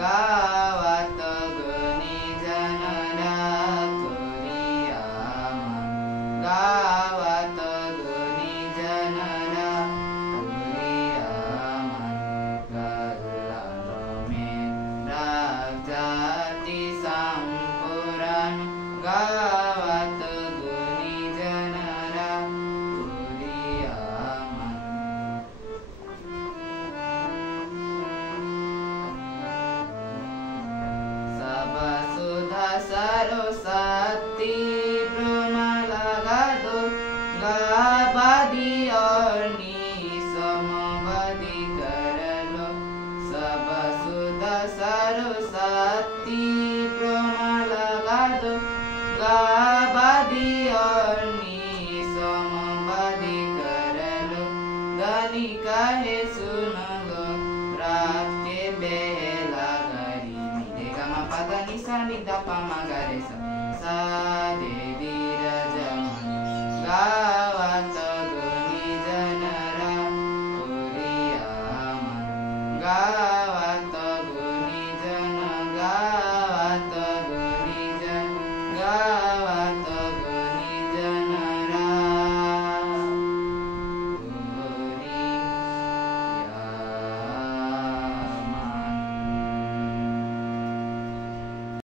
गावात गणी जनरा करिया मन गावात गणी जनरा करिया मन गल्ला में राजाती संपुरान गावात गणी जनरा करिया मन सबसुधा सरस्वती ब्रह्मलगादो गाबादी अर्नी समबदी करलो सबसुधा सरस्वती ब्रह्मलगादो गाबादी अर्नी समबदी करलो गनी कहे सुन लो रात के बेला गरी नि गा मा पा दा नि सा नि दा पा मा गा रे सा सा दे दी र ज म गा